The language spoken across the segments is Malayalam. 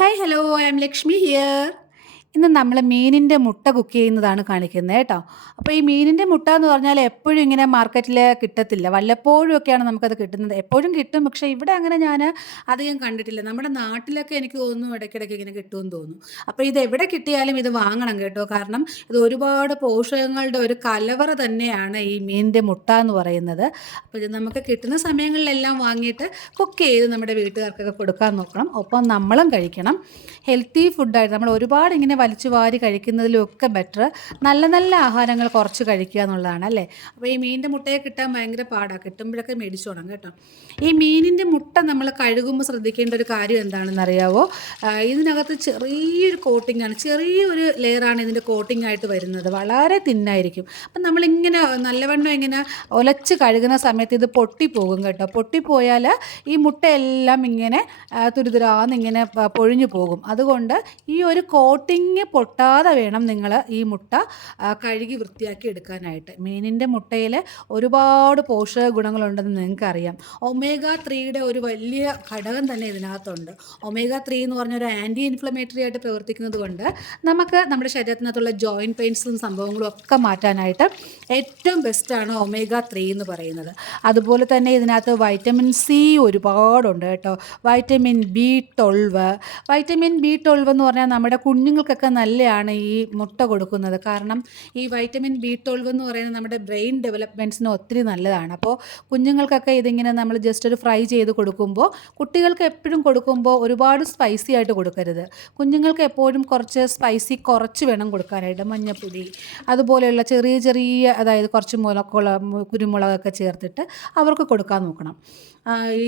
Hi hello I am Lakshmi here. ഇന്ന് നമ്മൾ മീനിൻ്റെ മുട്ട കുക്ക് ചെയ്യുന്നതാണ് കാണിക്കുന്നത് കേട്ടോ. അപ്പോൾ ഈ മീനിൻ്റെ മുട്ട എന്ന് പറഞ്ഞാൽ എപ്പോഴും ഇങ്ങനെ മാർക്കറ്റിൽ കിട്ടത്തില്ല, വല്ലപ്പോഴും ഒക്കെയാണ് നമുക്കത് കിട്ടുന്നത്. എപ്പോഴും കിട്ടും, പക്ഷേ ഇവിടെ അങ്ങനെ ഞാൻ അധികം കണ്ടിട്ടില്ല. നമ്മുടെ നാട്ടിലൊക്കെ എനിക്ക് തോന്നുന്നു ഇടയ്ക്കിടയ്ക്ക് ഇങ്ങനെ കിട്ടുമെന്ന് തോന്നുന്നു. അപ്പോൾ ഇത് എവിടെ കിട്ടിയാലും ഇത് വാങ്ങണം കേട്ടോ, കാരണം ഇത് ഒരുപാട് പോഷകങ്ങളുടെ ഒരു കലവറ തന്നെയാണ് ഈ മീനിൻ്റെ മുട്ട എന്ന് പറയുന്നത്. അപ്പോൾ ഇത് നമുക്ക് കിട്ടുന്ന സമയങ്ങളിലെല്ലാം വാങ്ങിയിട്ട് കുക്ക് ചെയ്ത് നമ്മുടെ വീട്ടുകാർക്കൊക്കെ കൊടുക്കാൻ നോക്കണം. ഒപ്പം നമ്മളും കഴിക്കണം. ഹെൽത്തി ഫുഡായിട്ട് നമ്മൾ ഒരുപാട് ഇങ്ങനെ വലിച്ചു വാരി കഴിക്കുന്നതിലൊക്കെ ബെറ്റർ നല്ല നല്ല ആഹാരങ്ങൾ കുറച്ച് കഴിക്കുക എന്നുള്ളതാണ് അല്ലേ. അപ്പോൾ ഈ മീനിൻ്റെ മുട്ടയെ കിട്ടാൻ ഭയങ്കര പാടാണ്, കിട്ടുമ്പോഴൊക്കെ മേടിച്ചോണം കേട്ടോ. ഈ മീനിൻ്റെ മുട്ട നമ്മൾ കഴുകുമ്പോൾ ശ്രദ്ധിക്കേണ്ട ഒരു കാര്യം എന്താണെന്ന് അറിയാവോ? ഇതിനകത്ത് ചെറിയൊരു കോട്ടിങ്ങാണ്, ചെറിയൊരു ലെയറാണ് ഇതിൻ്റെ കോട്ടിംഗ് ആയിട്ട് വരുന്നത്, വളരെ തിന്നായിരിക്കും. അപ്പം നമ്മളിങ്ങനെ നല്ലവണ്ണം ഇങ്ങനെ ഒലച്ച് കഴുകുന്ന സമയത്ത് ഇത് പൊട്ടിപ്പോകും കേട്ടോ. പൊട്ടിപ്പോയാൽ ഈ മുട്ടയെല്ലാം ഇങ്ങനെ തുരുതുരാന്നിങ്ങനെ പൊഴിഞ്ഞു പോകും. അതുകൊണ്ട് ഈ ഒരു കോട്ടിങ് പൊട്ടാതെ വേണം നിങ്ങൾ ഈ മുട്ട കഴുകി വൃത്തിയാക്കി എടുക്കാനായിട്ട്. മീനിൻ്റെ മുട്ടയിൽ ഒരുപാട് പോഷക ഗുണങ്ങളുണ്ടെന്ന് നിങ്ങൾക്കറിയാം. ഒമേഗ 3യുടെ ഒരു വലിയ ഘടകം തന്നെ ഇതിനകത്തുണ്ട്. ഒമേഗ 3 എന്ന് പറഞ്ഞ ഒരു ആൻറ്റി ഇൻഫ്ലമേറ്ററി ആയിട്ട് പ്രവർത്തിക്കുന്നത് കൊണ്ട് നമുക്ക് നമ്മുടെ ശരീരത്തിനകത്തുള്ള ജോയിൻറ്റ് പെയിൻസും സംഭവങ്ങളും ഒക്കെ മാറ്റാനായിട്ട് ഏറ്റവും ബെസ്റ്റാണ് ഒമേഗ 3 എന്ന് പറയുന്നത്. അതുപോലെ തന്നെ ഇതിനകത്ത് വൈറ്റമിൻ സി ഒരുപാടുണ്ട് കേട്ടോ. വൈറ്റമിൻ B12 എന്ന് പറഞ്ഞാൽ നമ്മുടെ കുഞ്ഞുങ്ങൾക്കൊക്കെ നല്ലതാണ് ഈ മുട്ട കൊടുക്കുന്നത്. കാരണം ഈ വൈറ്റമിൻ B12 എന്ന് പറയുന്നത് നമ്മുടെ ബ്രെയിൻ ഡെവലപ്മെൻറ്റ്സിന് ഒത്തിരി നല്ലതാണ്. അപ്പോൾ കുഞ്ഞുങ്ങൾക്കൊക്കെ ഇതിങ്ങനെ നമ്മൾ ജസ്റ്റ് ഒരു ഫ്രൈ ചെയ്ത് കൊടുക്കുമ്പോൾ, കുട്ടികൾക്ക് എപ്പോഴും കൊടുക്കുമ്പോൾ ഒരുപാട് സ്പൈസി ആയിട്ട് കൊടുക്കരുത്. കുഞ്ഞുങ്ങൾക്ക് എപ്പോഴും കുറച്ച് സ്പൈസി കുറച്ച് വേണം കൊടുക്കാനായിട്ട്. മഞ്ഞൾപ്പൊടി അതുപോലെയുള്ള ചെറിയ ചെറിയ, അതായത് കുറച്ച് കുരുമുളകൊക്കെ ചേർത്തിട്ട് അവർക്ക് കൊടുക്കാൻ നോക്കണം.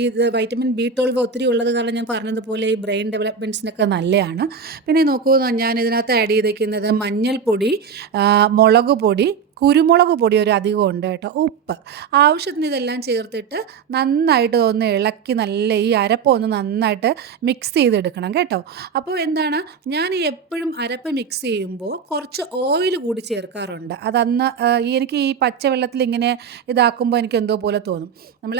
ഇത് വൈറ്റമിൻ B12 ഒത്തിരി ഉള്ളത് കാരണം ഞാൻ പറഞ്ഞതുപോലെ ഈ ബ്രെയിൻ ഡെവലപ്മെൻറ്റ്സിനൊക്കെ നല്ലതാണ്. പിന്നെ നോക്കൂ, ഞാൻ ഇതിനകത്ത് ആഡ് ചെയ്തിരിക്കുന്നത് മഞ്ഞൾപ്പൊടി, മുളക് പൊടി, കുരുമുളക് പൊടി ഒരു അധികം ഉണ്ട് കേട്ടോ, ഉപ്പ് ആവശ്യത്തിന് ഇതെല്ലാം ചേർത്തിട്ട് നന്നായിട്ട് ഒന്ന് ഇളക്കി ഈ അരപ്പ് ഒന്ന് നന്നായിട്ട് മിക്സ് ചെയ്തെടുക്കണം കേട്ടോ. അപ്പോൾ എന്താണ്, ഞാൻ എപ്പോഴും അരപ്പ് മിക്സ് ചെയ്യുമ്പോൾ കുറച്ച് ഓയിൽ കൂടി ചേർക്കാറുണ്ട്. എനിക്ക് ഈ പച്ചവെള്ളത്തിൽ ഇങ്ങനെ ഇതാക്കുമ്പോൾ എനിക്ക് എന്തോ പോലെ തോന്നും. നമ്മൾ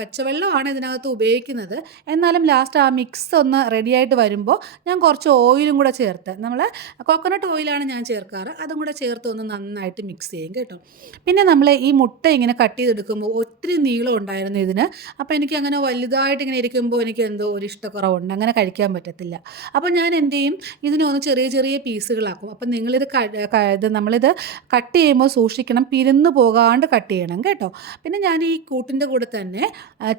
പച്ചവെള്ളമാണ് ഇതിനകത്ത് ഉപയോഗിക്കുന്നത്, എന്നാലും ലാസ്റ്റ് ആ മിക്സ് ഒന്ന് റെഡിയായിട്ട് വരുമ്പോൾ ഞാൻ കുറച്ച് ഓയിലും കൂടെ ചേർത്ത്, നമ്മൾ കോക്കനട്ട് ഓയിലാണ് ഞാൻ ചേർക്കാറ്, അതും കൂടെ ചേർത്ത് ഒന്ന് നന്നായിട്ട് മിക്സ് ചെയ്യും കേട്ടോ. പിന്നെ നമ്മൾ ഈ മുട്ട ഇങ്ങനെ കട്ട് ചെയ്തെടുക്കുമ്പോൾ ഒത്തിരി നീളം ഉണ്ടായിരുന്നു ഇതിന്. അപ്പോൾ എനിക്ക് അങ്ങനെ വലുതായിട്ട് ഇങ്ങനെ ഇരിക്കുമ്പോൾ എനിക്ക് എന്തോ ഒരു ഇഷ്ടക്കുറവുണ്ട്, അങ്ങനെ കഴിക്കാൻ പറ്റത്തില്ല. അപ്പോൾ ഞാൻ എന്ത് ചെയ്യും, ഇതിനെ ഒന്ന് ചെറിയ ചെറിയ പീസുകളാക്കും. അപ്പം നമ്മളിത് കട്ട് ചെയ്യുമ്പോൾ സൂക്ഷിക്കണം, പിരിന്ന് പോകാണ്ട് കട്ട് ചെയ്യണം കേട്ടോ. പിന്നെ ഞാൻ ഈ കൂട്ടിൻ്റെ കൂടെ തന്നെ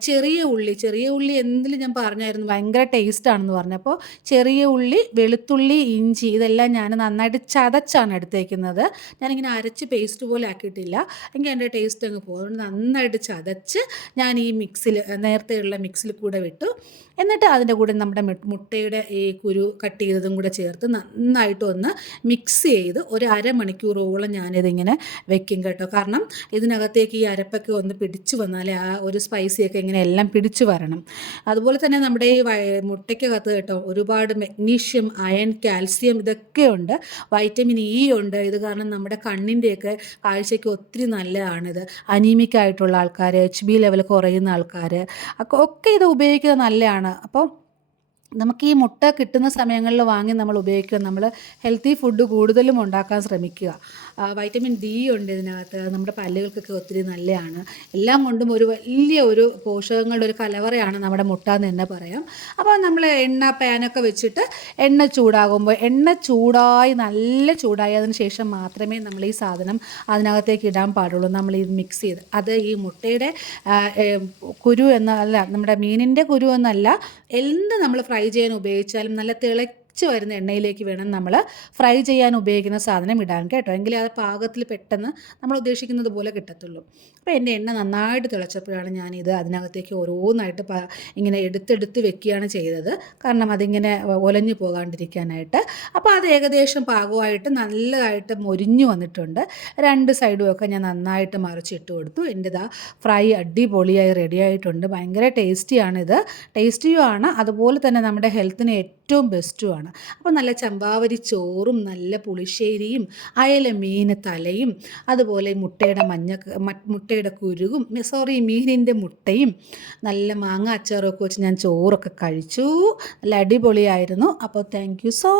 ചെറിയ ഉള്ളി എന്തിലും ഞാൻ പറഞ്ഞായിരുന്നു ഭയങ്കര ടേസ്റ്റാണെന്ന് പറഞ്ഞപ്പോൾ ചെറിയ ഉള്ളി, വെളുത്തുള്ളി, ഇഞ്ചി ഇതെല്ലാം ഞാൻ നന്നായിട്ട് ചതച്ചാണ് എടുത്തേക്കുന്നത്. ഞാനിങ്ങനെ അരച്ച് പേസ്റ്റ് പോലെ ആക്കിയിട്ടില്ല, എങ്കിൽ എൻ്റെ ടേസ്റ്റ് അങ്ങ് പോകും. അതുകൊണ്ട് നന്നായിട്ട് ചതച്ച് ഞാൻ ഈ നേരത്തെയുള്ള മിക്സിൽ കൂടെ വിട്ടു. എന്നിട്ട് അതിൻ്റെ കൂടെ നമ്മുടെ മുട്ടയുടെ ഈ കുരു കട്ട് ചെയ്തതും കൂടെ ചേർത്ത് നന്നായിട്ട് ഒന്ന് മിക്സ് ചെയ്ത് ഒരു അരമണിക്കൂറോളം ഞാനിതിങ്ങനെ വെക്കും കേട്ടോ. കാരണം ഇതിനകത്തേക്ക് ഈ അരപ്പൊക്കെ ഒന്ന് പിടിച്ചു വന്നാലേ ആ ഒരു സ്പൈസിയൊക്കെ ഇങ്ങനെ എല്ലാം പിടിച്ചു വരണം. അതുപോലെ തന്നെ നമ്മുടെ ഈ മുട്ടയ്ക്കകത്ത് കേട്ടോ ഒരുപാട് മെഗ്നീഷ്യം, അയൺ, കാൽസ്യം ഇതൊക്കെ ഉണ്ട്. വൈറ്റമിൻ ഇ ഉണ്ട്. ഇത് കാരണം നമ്മുടെ കണ്ണിൻ്റെയൊക്കെ കാഴ്ചയ്ക്ക് ഒത്തിരി നല്ലതാണിത്. അനീമിക് ആയിട്ടുള്ള ആൾക്കാർ, HB ലെവൽ കുറയുന്ന ആൾക്കാർ ഒക്കെ ഇത് ഉപയോഗിക്കുന്നത് നല്ലതാണ്. അപ്പോൾ നമുക്ക് ഈ മുട്ട കിട്ടുന്ന സമയങ്ങളിൽ വാങ്ങി നമ്മൾ ഉപയോഗിക്കുക. നമ്മൾ ഹെൽത്തി ഫുഡ് കൂടുതലും ഉണ്ടാക്കാൻ ശ്രമിക്കുക. വൈറ്റമിൻ D ഉണ്ട് ഇതിനകത്ത്, നമ്മുടെ പല്ലുകൾക്കൊക്കെ ഒത്തിരി നല്ലതാണ്. എല്ലാം കൊണ്ടും ഒരു വലിയ ഒരു പോഷകങ്ങളുടെ ഒരു കലവറയാണ് നമ്മുടെ മുട്ട എന്ന് തന്നെ പറയാം. അപ്പോൾ നമ്മൾ പാനൊക്കെ വെച്ചിട്ട് എണ്ണ നല്ല ചൂടായി അതിന് ശേഷം മാത്രമേ നമ്മൾ ഈ സാധനം അതിനകത്തേക്ക് ഇടാൻ പാടുള്ളൂ. നമ്മൾ ഇത് മിക്സ് ചെയ്ത് ഈ മുട്ടയുടെ കുരു എന്നല്ല, നമ്മുടെ മീനിൻ്റെ കുരു എന്നല്ല, എന്ത് നമ്മൾ ഫ്രൈ ചെയ്യാൻ ഉപയോഗിച്ചാലും നല്ല വരുന്ന എണ്ണയിലേക്ക് വേണം നമ്മൾ ഫ്രൈ ചെയ്യാൻ ഉപയോഗിക്കുന്ന സാധനം ഇടാൻ കേട്ടോ. എങ്കിലേ അത് പാകത്തിൽ പെട്ടെന്ന് നമ്മൾ ഉദ്ദേശിക്കുന്നത് പോലെ കിട്ടത്തുള്ളൂ. അപ്പോൾ എൻ്റെ എണ്ണ നന്നായിട്ട് തിളച്ചപ്പോഴാണ് ഞാനിത് അതിനകത്തേക്ക് ഓരോന്നായിട്ട് ഇങ്ങനെ എടുത്തെടുത്ത് വെക്കുകയാണ് ചെയ്തത്. കാരണം അതിങ്ങനെ ഒലഞ്ഞു പോകാണ്ടിരിക്കാനായിട്ട്. അപ്പോൾ അത് ഏകദേശം പാകമായിട്ട് നല്ലതായിട്ട് മൊരിഞ്ഞു വന്നിട്ടുണ്ട്. രണ്ട് സൈഡും ഒക്കെ ഞാൻ നന്നായിട്ട് മറിച്ചിട്ട് കൊടുത്തു. എൻ്റെതാ ഫ്രൈ അടിപൊളിയായി റെഡി ആയിട്ടുണ്ട്. ഭയങ്കര ടേസ്റ്റിയാണിത്, ടേസ്റ്റിയുമാണ്. അതുപോലെ തന്നെ നമ്മുടെ ഹെൽത്തിന് ഏറ്റവും ബെസ്റ്റുമാണ്. അപ്പോൾ നല്ല ചമ്പാവരി ചോറും നല്ല പുളിശ്ശേരിയും അയല മീൻ തലയും അതുപോലെ മുട്ടയുടെ കുരുവും മീനിൻ്റെ മുട്ടയും നല്ല മാങ്ങ അച്ചാറൊക്കെ വെച്ച് ഞാൻ ചോറൊക്കെ കഴിച്ചു. നല്ല അടിപൊളിയായിരുന്നു. അപ്പോൾ താങ്ക് യു സോ